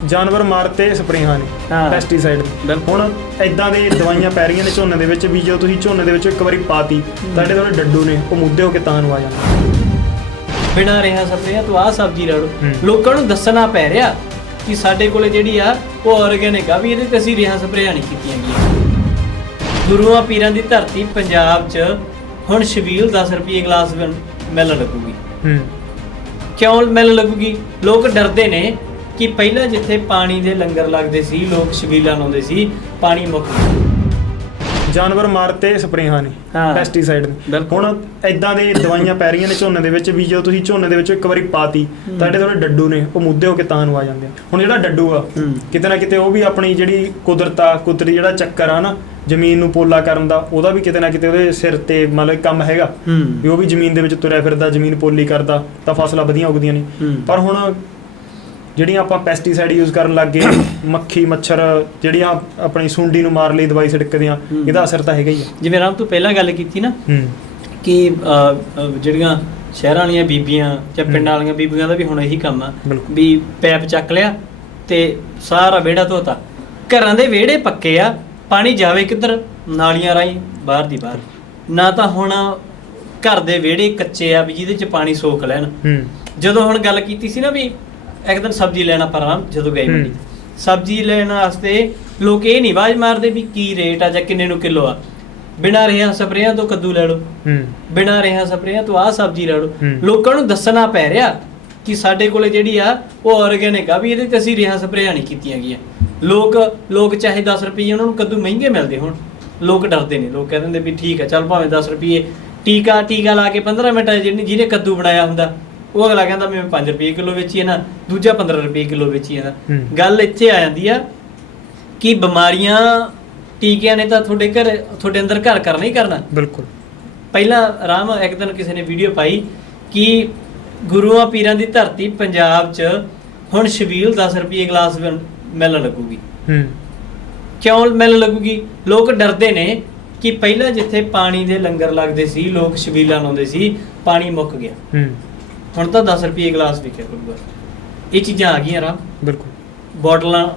ਜਾਨਵਰ ਮਾਰਤੇ ਸਪਰੇਹਾਂ ਨੇ ਹਾਂ। ਪੈਸਟੀਸਾਈਡ ਬਿਲਕੁਲ। ਹੁਣ ਇਦਾਂ ਦੇ ਦਵਾਈਆਂ ਪੈ ਰਹੀਆਂ ਨੇ ਝੋਨੇ ਦੇ ਵਿੱਚ ਵੀ ਜਦੋਂ ਤੁਸੀਂ ਝੋਨੇ ਦੇ ਵਿੱਚ ਇੱਕ ਵਾਰੀ ਪਾਤੀ ਤੁਹਾਡੇ ਥੋੜੇ ਡੱਡੂ ਨੇ ਉਹ ਮੁੱਦੇ ਹੋ ਕੇ ਤਾਂ ਨੂੰ ਆ ਜਾਂਦੇ ਬਿਨਾਂ ਰਿਹਾ ਸਪਰੇਆਂ ਤੋਂ ਆਹ ਸਬਜ਼ੀ ਲੈ ਲਓ ਹੂੰ। ਲੋਕਾਂ ਨੂੰ ਦੱਸਣਾ ਪੈ ਰਿਹਾ ਕਿ ਸਾਡੇ ਕੋਲੇ ਜਿਹੜੀ ਆ ਉਹ ਆਰਗੈਨਿਕ ਆ ਵੀ ਇਹਦੇ ਤੇ ਅਸੀਂ ਰਿਹਾ ਸਪਰੇਆਂ ਨਹੀਂ ਕੀਤੀਆਂ ਗਈਆਂ। ਗੁਰੂਆਂ ਪੀਰਾਂ ਦੀ ਧਰਤੀ ਪੰਜਾਬ 'ਚ ਹੁਣ ਛਬੀਲ 10 ਰੁਪਏ ਗਲਾਸ ਮਿਲ- ਮਿਲਣ ਲੱਗੂਗੀ। ਹੂੰ। ਕਿਉਂ ਮਿਲਣ ਲੱਗੂਗੀ? ਲੋਕ ਡਰਦੇ ਨੇ ਕਿ ਪਹਿਲਾਂ ਜਿੱਥੇ ਪਾਣੀ ਦੇ ਲੰਗਰ ਲੱਗਦੇ ਸੀ ਲੋਕ ਛਬੀਲਾਂ ਲਾਉਂਦੇ ਸੀ ਪਾਣੀ ਮੁੱਕ ਗਿਆ ਜਾਨਵਰ ਮਾਰਤੇ ਸਪਰੇਹਾਂ ਨੇ ਹਾਂ। ਪੈਸਟੀਸਾਈਡ ਨੇ ਬਿਲਕੁਲ। ਹੁਣ ਇਦਾਂ ਦੇ ਦਵਾਈਆਂ ਪੈ ਰਹੀਆਂ ਨੇ ਝੋਨੇ ਦੇ ਵਿੱਚ ਵੀ ਜਦੋਂ ਤੁਸੀਂ ਝੋਨੇ ਦੇ ਵਿੱਚ ਇੱਕ ਵਾਰੀ ਪਾਤੀ ਤੁਹਾਡੇ ਥੋੜੇ ਡੱਡੂ ਨੇ ਉਹ ਮੁੱਦੇ ਹੋ ਕੇ ਤਾਂ ਨੂੰ ਆ ਜਾਂਦੇ ਆ ਹੁਣ ਜਿਹੜਾ ਡੱਡੂ ਆ ਹੂੰ। ਕਿਤੇ ਨਾ ਕਿਤੇ ਉਹ ਵੀ ਆਪਣੀ ਜਿਹੜੀ ਕੁਦਰਤ ਕੁਦਰਤੀ ਜਿਹੜਾ ਚੱਕਰ ਆ ਨਾ ਜ਼ਮੀਨ ਨੂੰ ਪੋਲਾ ਕਰਨ ਦਾ ਉਹਦਾ ਵੀ ਕਿਤੇ ਨਾ ਕਿਤੇ ਉਹਦੇ ਸਿਰ ਤੇ ਮਤਲਬ ਕੰਮ ਹੈਗਾ ਹੂੰ ਵੀ ਉਹ ਵੀ ਜ਼ਮੀਨ ਦੇ ਵਿੱਚ ਤੁਰਿਆ ਫਿਰਦਾ ਜ਼ਮੀਨ ਪੋਲੀ ਕਰਦਾ ਤਾਂ ਫਸਲਾਂ ਵਧੀਆ ਉਗਦੀਆਂ ਨੇ ਹੂੰ। ਪਰ ਹੁਣ ਜਿਹੜੀਆਂ ਆਪਾਂ ਪੈਸਟੀਸਾਈਡ ਯੂਜ਼ ਕਰਨ ਲੱਗ ਗਏ ਮੱਖੀ ਮੱਛਰ ਜਿਹੜੀਆਂ ਆਪਣੀ ਸੁੰਡੀ ਨੂੰ ਮਾਰ ਲਈ ਦਵਾਈ ਛਿੜਕਦੇ ਆ। ਇਹਦਾ ਅਸਰ ਤਾਂ ਹੈਗਾ ਹੀ ਆ। ਜਿਵੇਂ ਰਾਮ ਤੂੰ ਪਹਿਲਾਂ ਗੱਲ ਕੀਤੀ ਨਾ ਕਿ ਜਿਹੜੀਆਂ ਸ਼ਹਿਰਾਂ ਵਾਲੀਆਂ ਬੀਬੀਆਂ ਜਾਂ ਪਿੰਡਾਂ ਵਾਲੀਆਂ ਬੀਬੀਆਂ ਦਾ ਵੀ ਹੁਣ ਇਹੀ ਕੰਮ ਆ। ਵੀ ਪੈਪ ਚੱਕ ਲਿਆ ਤੇ ਸਾਰਾ ਵਿਹੜਾ ਧੋਤਾ। ਘਰਾਂ ਦੇ ਵਿਹੜੇ ਪੱਕੇ ਆ ਪਾਣੀ ਜਾਵੇ ਕਿੱਧਰ? ਨਾਲੀਆਂ ਰਾਹੀਂ ਬਾਹਰ ਦੀ ਬਾਹਰ। ਨਾ ਤਾਂ ਹੁਣ ਘਰ ਦੇ ਵਿਹੜੇ ਕੱਚੇ ਆ ਵੀ ਜਿਹਦੇ ਚ ਪਾਣੀ ਸੋਖ ਲੈਣ। ਜਦੋਂ ਹੁਣ ਗੱਲ ਕੀਤੀ ਸੀ ਨਾ ਵੀ ਇੱਕ ਦਿਨ ਸਬਜ਼ੀ ਲੈਣਾ ਪਰਾਂ ਜਦੋਂ ਗਏ। ਮੰਡੀ ਸਬਜ਼ੀ ਲੈਣ ਵਾਸਤੇ ਲੋਕ ਇਹ ਨਹੀਂ ਆਵਾਜ਼ ਮਾਰਦੇ ਵੀ ਕੀ ਰੇਟ ਆ ਜਾਂ ਕਿੰਨੇ ਨੂੰ ਕਿਲੋ ਆ। ਬਿਨਾਂ ਰੇਹਾਂ ਸਪਰੇਆਂ ਤੋਂ ਕੱਦੂ ਲੈ ਲਓ। ਹੂੰ। ਬਿਨਾਂ ਰੇਹਾਂ ਸਪਰੇਆਂ ਤੋਂ ਆਹ ਸਬਜ਼ੀ ਲੈ ਲਓ। ਲੋਕਾਂ ਨੂੰ ਦੱਸਣਾ ਪੈ ਰਿਹਾ ਕਿ ਸਾਡੇ ਕੋਲੇ ਜਿਹੜੀ ਆ ਉਹ ਆਰਗੈਨਿਕ ਆ ਵੀ ਇਹਦੇ ਤੇ ਅਸੀਂ ਰੇਹਾਂ ਸਪਰੇਆਂ ਨਹੀਂ ਕੀਤੀਆਂ ਗਈਆਂ। ਲੋਕ ਲੋਕ ਚਾਹੇ 10 ਰੁਪਏ ਉਹਨਾਂ ਨੂੰ ਕੱਦੂ ਮਹਿੰਗੇ ਮਿਲਦੇ ਹੁਣ। ਲੋਕ ਡਰਦੇ ਨੇ। ਲੋਕ ਕਹਿੰਦੇ ਨੇ ਵੀ ਠੀਕ ਹੈ ਚੱਲ ਭਾਵੇਂ 10 ਰੁਪਏ ਟੀਕਾ ਟੀਕਾ ਲਾ ਕੇ 15 ਮਿੰਟਾਂ ਜਿਹਨੇ ਕੱਦੂ ਬਣਾਇਆ ਹੁੰਦਾ। ਉਹ ਅਗਲਾ ਕਹਿੰਦਾ ਮੈਂ 5 ਰੁਪਏ ਕਿਲੋ ਵੇਚੀ ਹੈ ਨਾ ਦੂਜਾ 15 ਰੁਪਏ ਕਿਲੋ ਵੇਚੀ ਹੈ ਨਾ। ਗੱਲ ਇੱਥੇ ਆ ਜਾਂਦੀ ਆ ਕਿ ਬਿਮਾਰੀਆਂ ਟੀਕਿਆਂ ਨੇ ਤਾਂ ਤੁਹਾਡੇ ਘਰ ਤੁਹਾਡੇ ਅੰਦਰ ਘਰ ਕਰਨਾ ਹੀ ਕਰਨਾ। ਬਿਲਕੁਲ। ਪਹਿਲਾਂ ਰਾਮ ਇੱਕ ਦਿਨ ਕਿਸੇ ਨੇ ਵੀਡੀਓ ਪਾਈ ਕਿ ਗੁਰੂਆਂ ਪੀਰਾਂ ਦੀ ਧਰਤੀ ਪੰਜਾਬ 'ਚ ਹੁਣ ਛਬੀਲ 10 ਰੁਪਏ ਗਲਾਸ ਮਿਲ- ਮਿਲਣ ਲੱਗੂਗੀ। ਹੂੰ। ਕਿਉਂ ਮਿਲਣ ਲੱਗੂਗੀ? ਲੋਕ ਡਰਦੇ ਨੇ ਕਿ ਪਹਿਲਾਂ ਜਿੱਥੇ ਪਾਣੀ ਦੇ ਲੰਗਰ ਲੱਗਦੇ ਸੀ ਲੋਕ ਛਬੀਲਾਂ ਲਾਉਂਦੇ ਸੀ ਪਾਣੀ ਮੁੱਕ ਗਿਆ। ਹੂੰ। ਹੁਣ ਤਾਂ 10 ਰੁਪਏ ਗਲਾਸ ਵਿਕਿਆ ਕਰੂਗਾ। ਇਹ ਚੀਜ਼ਾਂ ਆ ਗਈਆਂ ਰਾਮ। ਬਿਲਕੁਲ। ਬੋਟਲਾਂ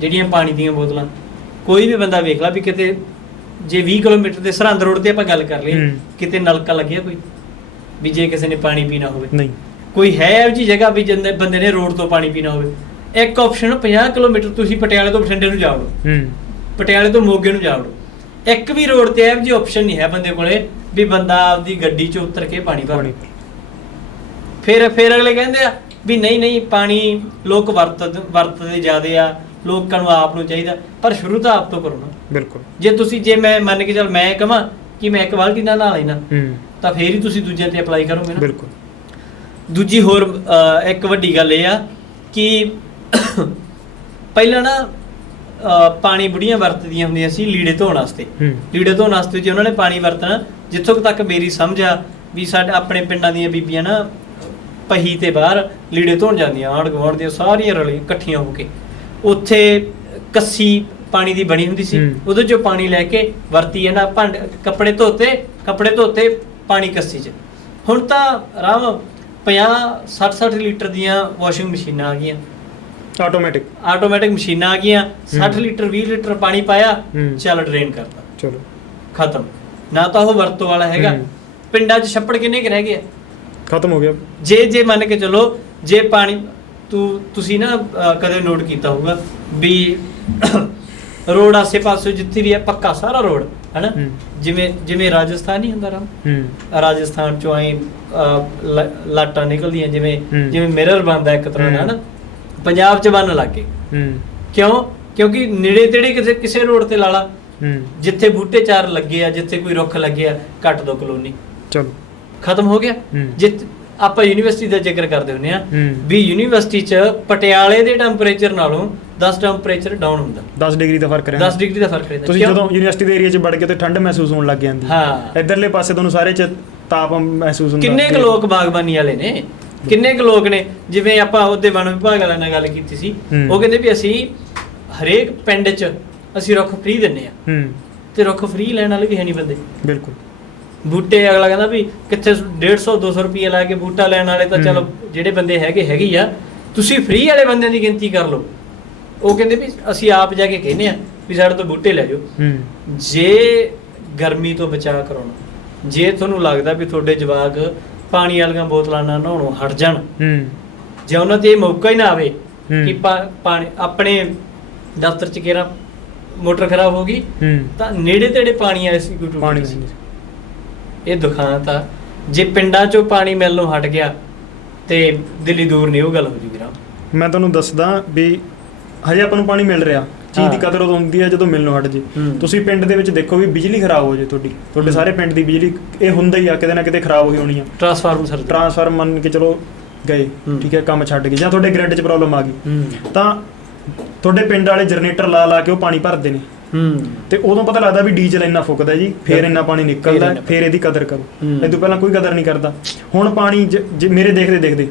ਜਿਹੜੀਆਂ ਪਾਣੀ ਦੀਆਂ ਬੋਤਲਾਂ। ਕੋਈ ਵੀ ਬੰਦਾ ਵੇਖ ਲਾ ਵੀ ਕਿਤੇ ਜੇ 20 ਕਿਲੋਮੀਟਰ ਦੇ ਸਰਹੰਦ ਰੋਡ ਤੇ ਆਪਾਂ ਗੱਲ ਕਰ ਲਈਏ। ਕਿਤੇ ਨਲਕਾ ਲੱਗਿਆ ਕੋਈ? ਵੀ ਜੇ ਕਿਸੇ ਨੇ ਪਾਣੀ ਪੀਣਾ ਹੋਵੇ। ਨਹੀਂ। ਕੋਈ ਹੈ ਇਹੋ ਜਿਹੀ ਜਗ੍ਹਾ ਵੀ ਜਿੰਦੇ ਬੰਦੇ ਨੇ ਰੋਡ ਤੋਂ ਪਾਣੀ ਪੀਣਾ ਹੋਵੇ? ਇੱਕ ਆਪਸ਼ਨ 50 ਕਿਲੋਮੀਟਰ ਤੁਸੀਂ ਪਟਿਆਲੇ ਤੋਂ ਬਠਿੰਡੇ ਨੂੰ ਜਾਓ। ਹੂੰ। ਪਟਿਆਲੇ ਤੋਂ ਮੋਗੇ ਨੂੰ ਜਾਓ। ਇੱਕ ਵੀ ਰੋਡ ਤੇ ਇਹੋ ਜਿਹੀ ਆਪਸ਼ਨ ਨਹੀਂ ਹੈ ਬੰਦੇ ਕੋਲੇ ਵੀ ਬੰਦਾ ਆਪਦੀ ਗੱਡੀ 'ਚ ਉਤਰ ਕੇ ਪਾਣੀ ਭਰ ਫਿਰ ਫਿਰ ਅਗਲੇ ਕਹਿੰਦੇ ਆ ਵੀ ਨਹੀਂ ਨਹੀਂ ਪਾਣੀ ਲੋਕ ਵਰਤ ਵਰਤਦੇ ਜ਼ਿਆਦੇ ਆ ਲੋਕਾਂ ਨੂੰ ਆਪ ਨੂੰ ਚਾਹੀਦਾ ਪਰ ਸ਼ੁਰੂ ਤਾਂ ਆਪ ਤੋਂ ਕਰੋ ਨਾ। ਬਿਲਕੁਲ। ਜੇ ਤੁਸੀਂ ਜੇ ਮੈਂ ਮੰਨ ਕੇ ਚੱਲ ਮੈਂ ਕਹਾਂ ਕਿ ਮੈਂ ਇੱਕ ਬਾਲਟੀ ਨਾਲ ਨਹਾ ਲੈਣਾ ਤਾਂ ਫੇਰ ਹੀ ਤੁਸੀਂ ਦੂਜਿਆਂ ਤੇ ਅਪਲਾਈ ਕਰੋਗੇ ਨਾ। ਬਿਲਕੁਲ। ਦੂਜੀ ਹੋਰ ਇੱਕ ਵੱਡੀ ਗੱਲ ਇਹ ਆ ਕਿ ਪਹਿਲਾਂ ਨਾ ਪਾਣੀ ਬੁੜੀਆਂ ਵਰਤਦੀਆਂ ਹੁੰਦੀਆਂ ਸੀ ਲੀੜੇ ਧੋਣ ਵਾਸਤੇ। ਲੀੜੇ ਧੋਣ ਵਾਸਤੇ ਜੇ ਉਹਨਾਂ ਨੇ ਪਾਣੀ ਵਰਤਣਾ ਜਿੱਥੋਂ ਤੱਕ ਮੇਰੀ ਸਮਝ ਆ ਵੀ ਸਾਡੇ ਆਪਣੇ ਪਿੰਡਾਂ ਦੀਆਂ ਬੀਬੀਆਂ ਨਾ ਪਹੀ ਤੇ ਬਾਹਰ ਲੀੜੇ ਧੋਣ ਜਾਂਦੀਆਂ ਆਂਢ ਗੁਆਂਢ ਦੀਆਂ ਸਾਰੀਆਂ ਰਲੀ ਇਕੱਠੀਆਂ ਹੋ ਕੇ। ਉੱਥੇ ਕੱਸੀ ਪਾਣੀ ਦੀ ਬਣੀ ਹੁੰਦੀ ਸੀ। ਉਹਦੇ ਚੋਂ ਪਾਣੀ ਲੈ ਕੇ ਵਰਤੀ ਹੈ ਨਾ ਭਾਂਡੇ ਕੱਪੜੇ ਧੋਤੇ ਕੱਪੜੇ ਧੋਤੇ ਪਾਣੀ ਕੱਸੀ 'ਚ। ਹੁਣ ਤਾਂ ਰਾਮ 50 60 60 ਲੀਟਰ ਦੀਆਂ ਵਾਸ਼ਿੰਗ ਮਸ਼ੀਨਾਂ ਆ ਗਈਆਂ। ਆਟੋਮੈਟਿਕ ਆਟੋਮੈਟਿਕ ਮਸ਼ੀਨਾਂ ਆ ਗਈਆਂ। 60 ਲੀਟਰ 20 ਲੀਟਰ ਪਾਣੀ ਪਾਇਆ। ਚੱਲ ਡਰੇਨ ਕਰਤਾ। ਚਲੋ। ਖਤਮ। ਨਾ ਤਾਂ ਉਹ ਵਰਤੋਂ ਵਾਲਾ ਹੈਗਾ। ਪਿੰਡਾਂ 'ਚ ਛੱਪੜ ਕਿੰਨੇ ਕੁ ਰਹਿ ਗਏ? ਆ? ਖਤਮ ਹੋ ਗਿਆ। ਜੇ ਜੇ ਮੰਨ ਕੇ ਚਲੋ ਜੇ ਪਾਣੀ ਤੂੰ ਤੁਸੀਂ ਨਾ ਅਹ, ਕਦੇ ਨੋਟ ਕੀਤਾ ਹੋਊਗਾ ਵੀ ਰੋਡ ਆਸੇ ਪਾਸੇ ਜਿੱਥੇ ਵੀ ਹੈ ਪੱਕਾ ਸਾਰਾ ਰੋਡ ਹੈਨਾ? ਹੂੰ। ਜਿਵੇਂ ਜਿਵੇਂ ਰਾਜਸਥਾਨ ਨਹੀਂ ਹੁੰਦਾ ਰਾਮ। ਹੂੰ। ਰਾਜਸਥਾਨ ਚੋਂ ਆਏ ਲਾਟਾਂ ਨਿਕਲਦੀਆਂ ਜਿਵੇਂ ਹੂੰ। ਜਿਵੇਂ ਮਿਰਰ ਬਣਦਾ ਇੱਕ ਤਰ੍ਹਾਂ ਦਾ ਹੂੰ। ਹੈਨਾ ਪੰਜਾਬ 'ਚ ਬਣਨ ਲੱਗ ਗਏ। ਹੂੰ। ਕਿਉਂ? ਕਿਉਂਕਿ ਨੇੜੇ ਤੇੜੇ ਕਿਸੇ ਕਿਸੇ ਰੋਡ ਤੇ ਲਾਲਾ ਹੂੰ। ਜਿੱਥੇ ਬੂਟੇ ਚਾਰ ਲੱਗੇ ਆ ਜਿੱਥੇ ਕੋਈ ਰੁੱਖ ਲੱਗੇ ਆ ਕੱਟ ਦੋ ਕਲੋਨੀ। ਚਲੋ। ਖਤਮ ਹੋ ਗਿਆ। ਜਿੱਤ ਆਪਾਂ ਯੂਨੀਵਰਸਿਟੀ ਦਾ ਜ਼ਿਕਰ ਕਰਦੇ ਹੁੰਨੇ ਆ। ਵੀ ਯੂਨੀਵਰਸਿਟੀ 'ਚ ਪਟਿਆਲੇ ਦੇ ਟੈਂਪਰੇਚਰ ਨਾਲੋਂ 10 ਟੈਂਪਰੇਚਰ ਡਾਊਨ ਹੁੰਦਾ। 10 ਡਿਗਰੀ ਦਾ ਫ਼ਰਕ ਰਹਿੰਦਾ। 10 ਡਿਗਰੀ ਦਾ ਫ਼ਰਕ ਰਹਿੰਦਾ। ਤੁਸੀਂ? ਜਦੋਂ ਯੂਨੀਵਰਸਿਟੀ ਦੇ ਏਰੀਆ 'ਚ ਵੜ ਕੇ ਤੇ ਠੰਡ ਮਹਿਸੂਸ ਹੋਣ ਲੱਗ ਜਾਂਦੀ। ਹਾਂ। ਇਧਰਲੇ ਪਾਸੇ ਤੁਹਾਨੂੰ ਸਾਰੇ 'ਚ ਤਾਪ ਮਹਿਸੂਸ ਹੁੰਦਾ। ਕਿੰਨੇ ਕੁ ਲੋਕ ਬਾਗਬਾਨੀ ਵਾਲੇ ਨੇ? ਕਿੰਨੇ ਕੁ ਲੋਕ ਨੇ? ਜਿਵੇਂ ਆਪਾਂ ਉਹਦੇ ਵਣ ਵਿਭਾਗ ਵਾਲਿਆਂ ਨਾਲ ਗੱਲ ਕੀਤੀ ਸੀ। ਉਹ ਕਹਿੰਦੇ ਵੀ ਅਸੀਂ ਹਰੇਕ ਪਿੰਡ 'ਚ ਅਸੀਂ ਰੁੱਖ ਫ੍ਰੀ ਦਿੰਨੇ ਆ ਹੂੰ। ਤੇ ਰੁੱਖ ਫ੍ਰੀ ਲੈਣ ਵਾਲੇ ਵੀ ਹੈ ਨਹੀਂ ਬੰਦੇ। ਬਿਲਕੁਲ। ਬੂਟੇ ਅਗਲਾ ਕਹਿੰਦਾ ਵੀ ਕਿੱਥੇ 150 200 ਰੁਪਏ ਲਾ ਕੇ ਬੂਟਾ ਲੈਣ ਵਾਲੇ ਤਾਂ। ਚਲੋ ਜਿਹੜੇ ਬੰਦੇ ਹੈਗੇ ਹੈਗੇ ਆ। ਤੁਸੀਂ ਫ੍ਰੀ ਵਾਲੇ ਬੰਦਿਆਂ ਦੀ ਗਿਣਤੀ ਕਰ ਲਓ। ਉਹ ਕਹਿੰਦੇ ਵੀ ਅਸੀਂ ਆਪ ਜਾ ਕੇ ਕਹਿੰਦੇ ਆ ਵੀ ਸਾਡੇ ਤੋਂ ਬੂਟੇ ਲੈ ਜਾਓ। ਹੂੰ। ਜੇ ਗਰਮੀ ਤੋਂ ਬਚਾਅ ਕਰਾਉਣਾ ਜੇ ਤੁਹਾਨੂੰ ਲੱਗਦਾ ਵੀ ਤੁਹਾਡੇ ਜਵਾਕ ਪਾਣੀ ਵਾਲੀਆਂ ਬੋਤਲਾਂ ਨਾਲ ਨਹਾਉਣੋਂ ਹਟ ਜਾਣ ਹੂੰ। ਜੇ ਉਹਨਾਂ ਤੇ ਇਹ ਮੌਕਾ ਹੀ ਨਾ ਆਵੇ। ਕਿ ਪਾਣੀ ਆਪਣੇ ਦਫ਼ਤਰ ਚ ਕਿਹੜਾ ਮੋਟਰ ਖਰਾਬ ਹੋ ਗਈ ਤਾਂ ਨੇੜੇ ਤੇੜੇ ਪਾਣੀ ਆਇਆ ਸੀ ਕੋਈ ਟੂਟੀ ਇਹ ਦੁਖਾਂਤ ਆ। ਜੇ ਪਿੰਡਾਂ ਚੋਂ ਪਾਣੀ ਮਿਲਣੋਂ ਹਟ ਗਿਆ ਤੇ ਦਿੱਲੀ ਦੂਰ ਨਹੀਂ ਉਹ ਗੱਲ ਹੋ ਰਾਮ ਮੈਂ ਤੁਹਾਨੂੰ ਦੱਸਦਾ ਵੀ ਹਜੇ ਆਪਾਂ ਨੂੰ ਪਾਣੀ ਮਿਲ ਰਿਹਾ। ਚੀਜ਼ ਦੀ। ਕਦਰ ਉਦੋਂ ਹੁੰਦੀ ਹੈ ਜਦੋਂ ਮਿਲਣੋਂ ਹਟ ਜੇ। ਤੁਸੀਂ ਪਿੰਡ ਦੇ ਵਿੱਚ ਦੇਖੋ ਵੀ ਬਿਜਲੀ ਖਰਾਬ ਹੋ ਜੇ ਤੁਹਾਡੀ। ਤੁਹਾਡੇ। ਸਾਰੇ ਪਿੰਡ ਦੀ ਬਿਜਲੀ ਇਹ ਹੁੰਦਾ ਹੀ ਆ ਕਿਤੇ ਨਾ ਕਿਤੇ ਖਰਾਬ ਹੋਈ ਹੋਣੀ ਆ। Transformer sir. ਟਰਾਂਸਫਾਰਮ ਮੰਨ ਕੇ ਚਲੋ ਗਏ। ਠੀਕ ਹੈ ਕੰਮ ਛੱਡ ਗਏ ਜਾਂ ਤੁਹਾਡੇ ਗ੍ਰਿਡ 'ਚ ਪ੍ਰੋਬਲਮ ਆ ਗਈ। ਤਾਂ ਤੁਹਾਡੇ ਪਿੰਡ ਵਾਲੇ ਜਨਰੇਟਰ ਲਾ ਲਾ ਕੇ ਉਹ ਪਾਣੀ ਭਰਦੇ ਨੇ। ਹੂੰ। ਤੇ ਉਦੋਂ ਪਤਾ ਲੱਗਦਾ ਵੀ ਡੀਜ਼ਲ ਇੰਨਾ ਫੁੱਕਦਾ ਜੀ ਫੇਰ ਇੰਨਾ ਪਾਣੀ ਨਿਕਲਦਾ ਫੇਰ ਇਹਦੀ ਕਦਰ ਕਰੋ। ਇਹ ਤੋਂ ਪਹਿਲਾਂ ਕੋਈ ਕਦਰ ਨਹੀਂ ਕਰਦਾ। ਹੁਣ ਪਾਣੀ ਜੇ ਮੇਰੇ ਦੇਖਦੇ ਦੇਖਦੇ